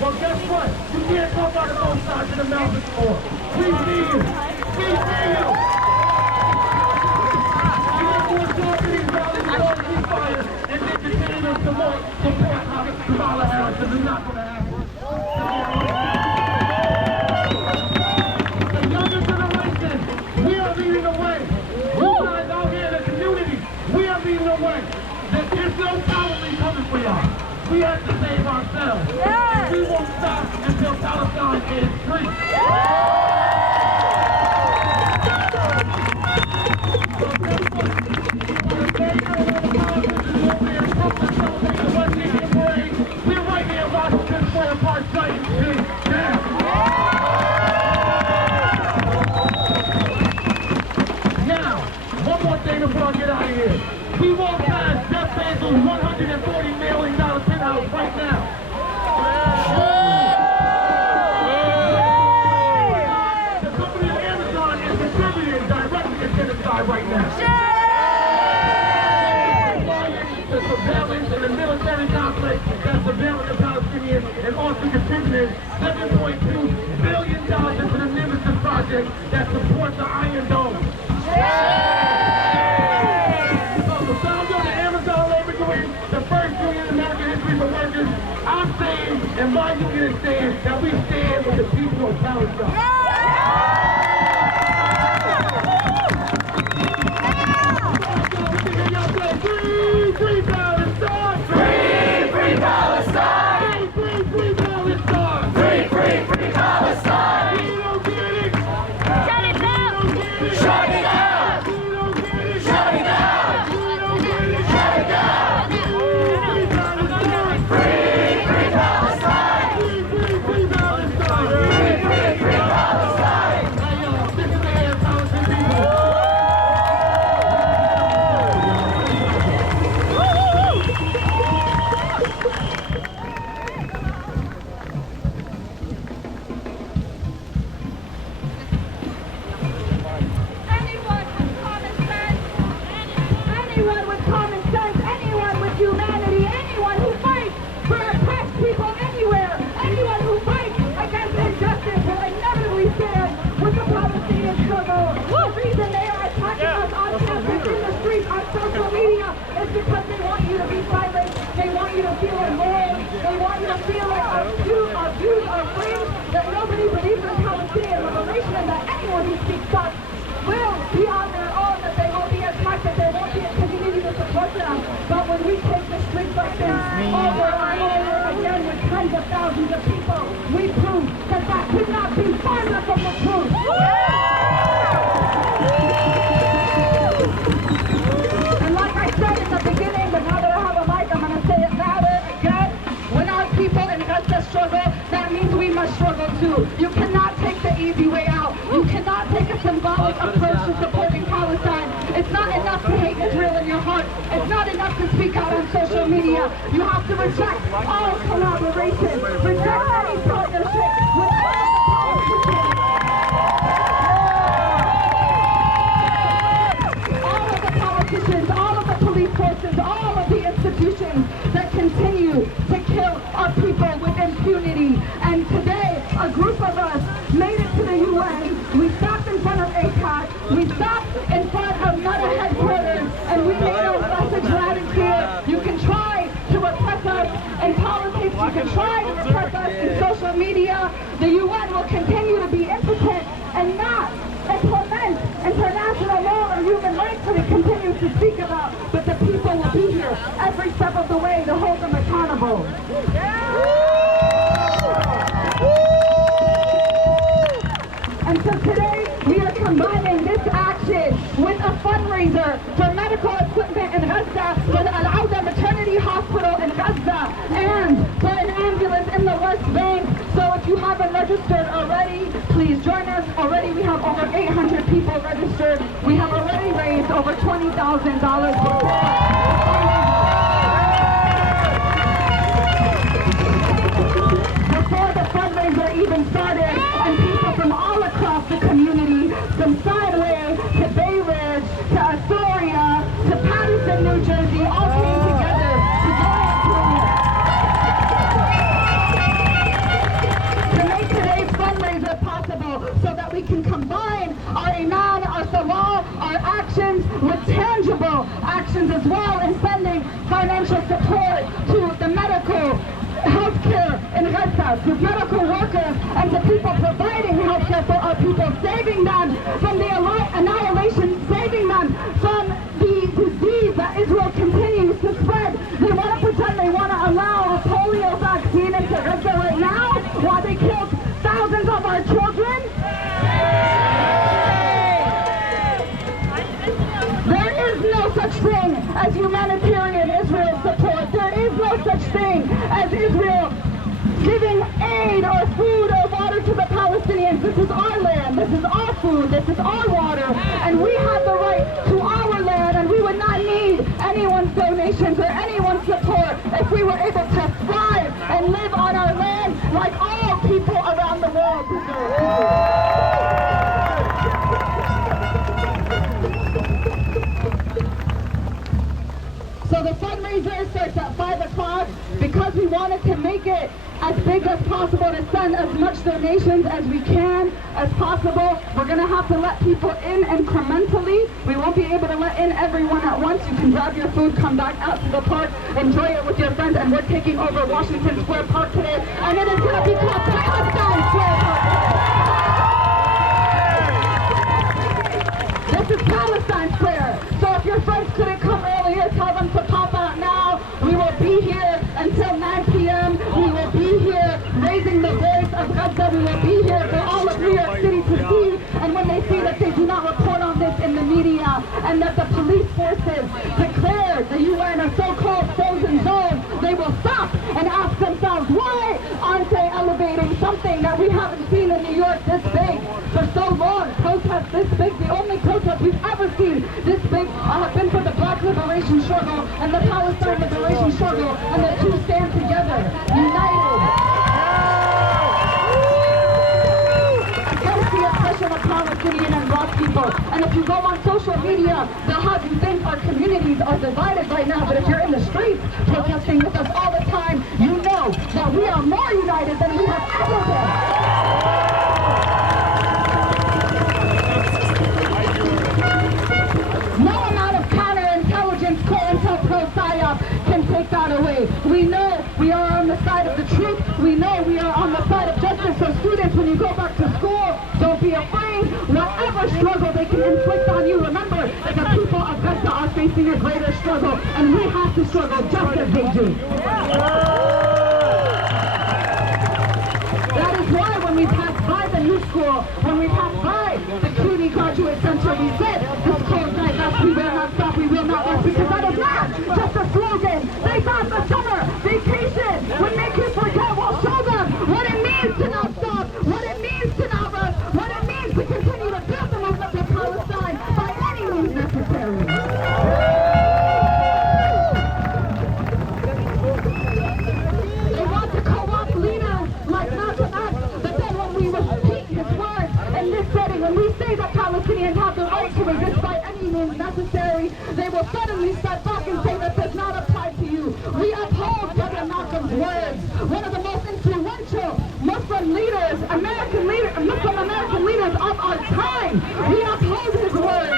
Well, guess what? You can't talk out of both sides of the mouth anymore. We see you. We see you. You don't want to talk to these rallies and all these fires and then continue to support Kamala Harris, because it's not going to happen. The younger generation, we are leading the way. You guys out here in the community, we are leading the way. There's no cavalry coming for y'all. We have to save ourselves. Yes. We won't stop until Palestine is free. We're right here in Washington Square Park saying, now, one more thing before I get out of here. We walk past Jeff Bezos' $140 million penthouse right now. The company of Amazon is contributing directly to genocide right now. The surveillance and the military conflict that's surveilling the Palestinians and also contributed $7.2 billion into the Nemesis project that supports the Iron Dome. The first union in American history for workers. I'm saying, and my union is saying, that we stand with the people of Palestine. Free, free Palestine! Free, free Palestine! Free, free Palestine! Free, free, free Palestine! We don't get it! Shut it down! Shut it down! We don't get it! Shut it down! We don't get it! Shut it down! Because they want you to be silent, they want you to feel immoral, they want you to feel like our views are free, that nobody believes in Palestinian liberation, and that anyone who speaks up will be on their own, that they won't be attacked, that there won't be a community to support them. But when we take the streets like this over and over again with tens of thousands of people, we prove that that could not be far enough of a proof. Struggle too. You cannot take the easy way out. You cannot take a symbolic approach to supporting Palestine. It's not enough to hate Israel in your heart. It's not enough to speak out on social media. You have to reject all collaboration, reject any partnership with all of the politicians, all of the police forces, all of the institutions that continue to kill our people with impunity. And today, a group of us made it to the UN. We stopped in front of ACAT. We stopped in front of Meta headquarters, and we made our message loud and clear. You can try to repress us in politics. You can try to repress us in social media. The UN will continue to be impotent and not implement international law or human rights that it continues to speak about. But the people will be here every step of the way to hold them accountable. And so today, we are combining this action with a fundraiser for medical equipment in Gaza, for the Al-Auda Maternity Hospital in Gaza, and for an ambulance in the West Bank. So if you haven't registered already, please join us. Already we have over 800 people registered. We have already raised over $20,000 before the fundraiser even started, and people from all across the community, from Sideway to Bay Ridge to Astoria to Patterson, New Jersey, all came together to make today's fundraiser possible, so that we can combine our iman, our salah, our actions with tangible actions as well, in sending financial support to the medical healthcare in Gaza, to medical workers, and to people providing healthcare for our people, saving them from the annihilation, saving them from the disease that Israel continues to spread. They want to pretend they want to allow a polio vaccine into Gaza right now, while they killed thousands of our children. There is no such thing as humanitarian Israel support. There is no such thing as Israel giving aid or food or water to the Palestinians. This is our land, this is our food, this is our water, and we have the right to our land, and we would not need anyone's donations or anyone's support if we were able to thrive and live on our land like all people around the world deserve. So the fundraiser starts at 5 o'clock because we wanted to make it as big as possible, to send as much donations as we can as possible. We're going to have to let people in incrementally. We won't be able to let in everyone at once. You can grab your food, come back out to the park, enjoy it with your friends, and we're taking over Washington Square Park today, and it is going to be called Palestine Square Park. This is Palestine Square. So if your friends couldn't come earlier, tell them to pop out now. We will be here until 9 p.m. We will be here raising the voice of Gaza. We will be here for all of New York City to see. And when they see that they do not report on this in the media, and that the police forces declare the UN a so-called frozen zone, they will stop and ask themselves, why aren't they elevating something that we haven't seen in New York this big for so long? Protests this big, the only protests we've ever seen this big have been for the Black liberation struggle and the Palestine liberation struggle, and the two stand together, united, against the oppression of Palestinian and Black people. And if you go on social media, they'll have you think our communities are divided right now, but if you're in the streets protesting with us all the time, you know that we are more united than we have ever been. No amount of counterintelligence, pro-psyop can take that away. We know we are on the side of the truth. We know we are on the side of justice. So students, when you go back to school, don't be afraid. Whatever struggle they can inflict on you, remember that the people of Gaza are facing a greater struggle, and we have to struggle just as they do. That is why when we pass by the new school, when we pass by the CUNY Graduate Center, we said, this cold night, we will not stop, we will not rest, because that is not just a slogan. They thought the summer vacation would make you forget. We'll show them what it means to not stop, what it means to not rest, what it means to continue to build the movement of Palestine by any means necessary. necessary, they will suddenly start back and say that does not apply to you. We uphold Brother Malcolm's words. One of the most influential Muslim leaders, Muslim American leaders of our time. We uphold his words.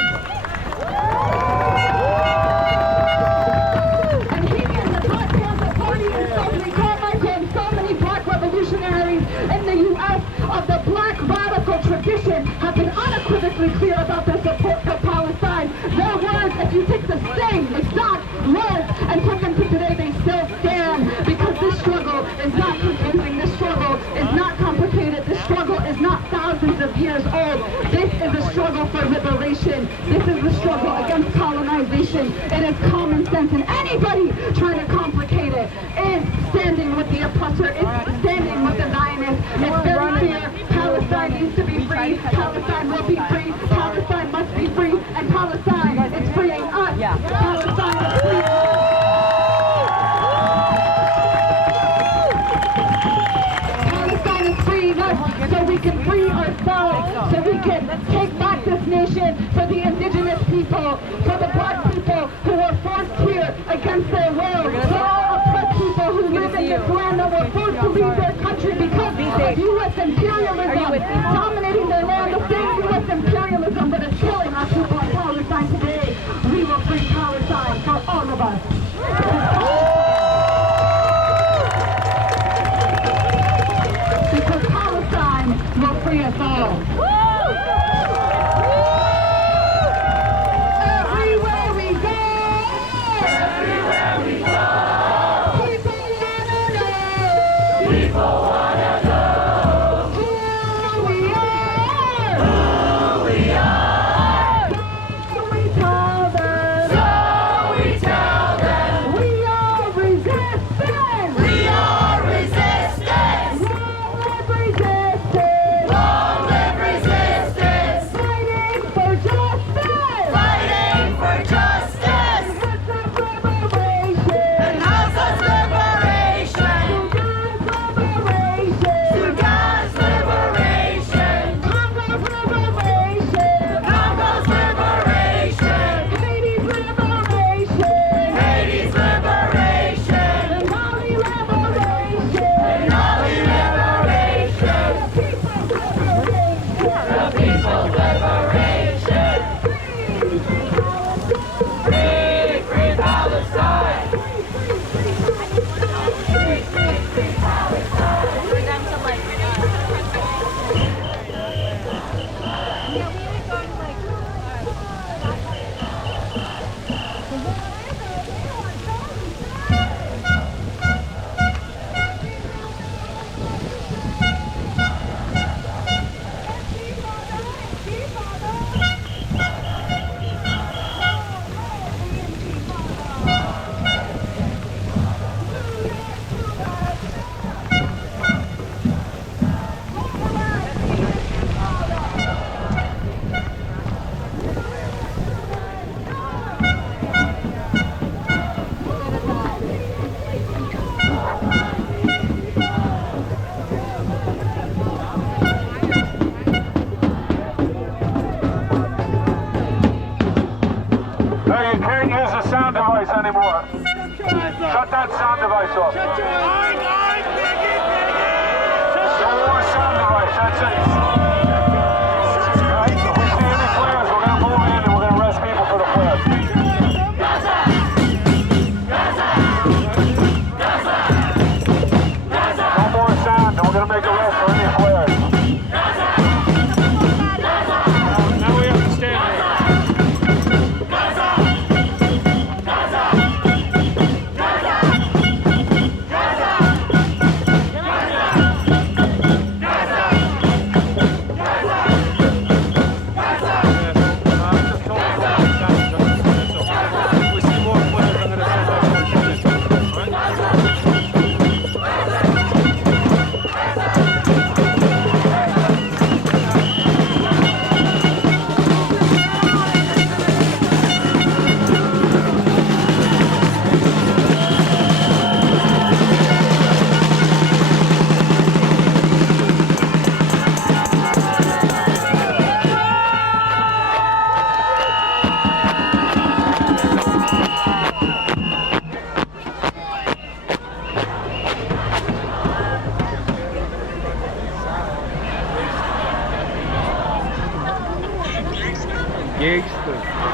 And he and the Black Panther Party and so many Carmichael and so many black revolutionaries in the U.S. of the black radical tradition have been unequivocally clear about their support for Palestine. Their words, if you take the same exact words and put them to today, they still stand, because this struggle is not confusing. This struggle is not complicated. This struggle is not thousands of years old. This is a struggle for liberation. This is the struggle against colonization. It is common sense, and anybody trying to complicate it is standing with the oppressor, is standing with the Zionists. It's very clear. Palestine needs to be free. Palestine will be free. Palestine must be free. And Palestine is freeing us. Palestine is freeing us. Palestine is freeing us so we can free ourselves, so we can take back this nation for the indigenous people, for the black people who were forced here against their will, for all oppressed people who live in this land that were forced to leave their country because of U.S. imperialism dominating their land, the same U.S. imperialism that is killing our people in Palestine today. We will free Palestine for all of us. Because Palestine will free us all. Everywhere we go, people wanna know who we are. So we tell them we are resistance. Long live resistance. Fighting for justice. And house of liberation. Sudan's liberation. Congo's liberation. Haiti's liberation. And Mali liberation. The people's liberation. Free Palestine. Free Palestine. Hey, you can't use the sound device anymore. Shut that sound device off. No more sound device, that's it. Right? If we see any flares, we're going to move in and we're going to arrest people for the flares. No more sound, and we're going to make arrests for any flares. Now we have to stand here. Gangster.